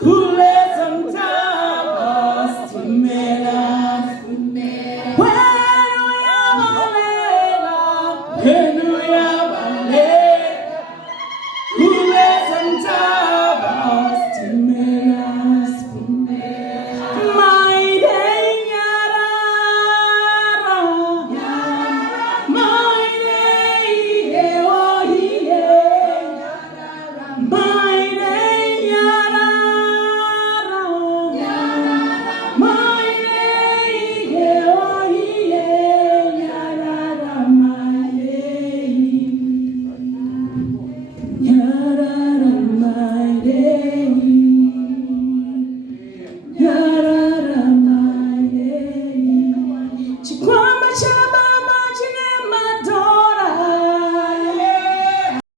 kule sometimes timela wenu ya balela kule sometimes timela my day nyara my day oh my day nyara my day oh my day nyara my day